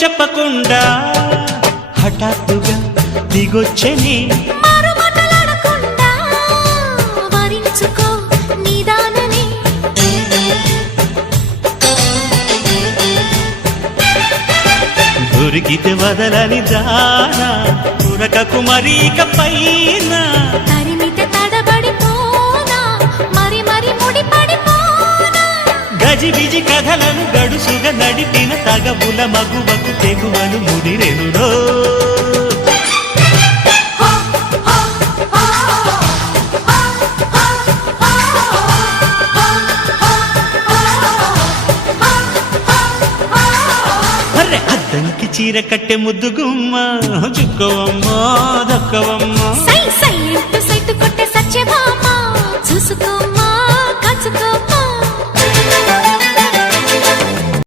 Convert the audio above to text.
చెప్పకుండా హఠాత్తుగా దిగొచ్చని దొరికితే వదలని దానా పురకకు మరీక పైన తరిమితే తడబడిపోనా మరి మరి ముడిపడిపోనా గజిబిజి కథలను గడుసుగా నడిపిన తగవుల మగువకు తెగువను ముడిరెనురో అద్దంకి చీర కట్టె ముద్దు గుమ్మ చుక్కవమ్మా దక్కవమ్మా సై సై అంటూ సైతు కొట్టే సత్యభామ చూసుకో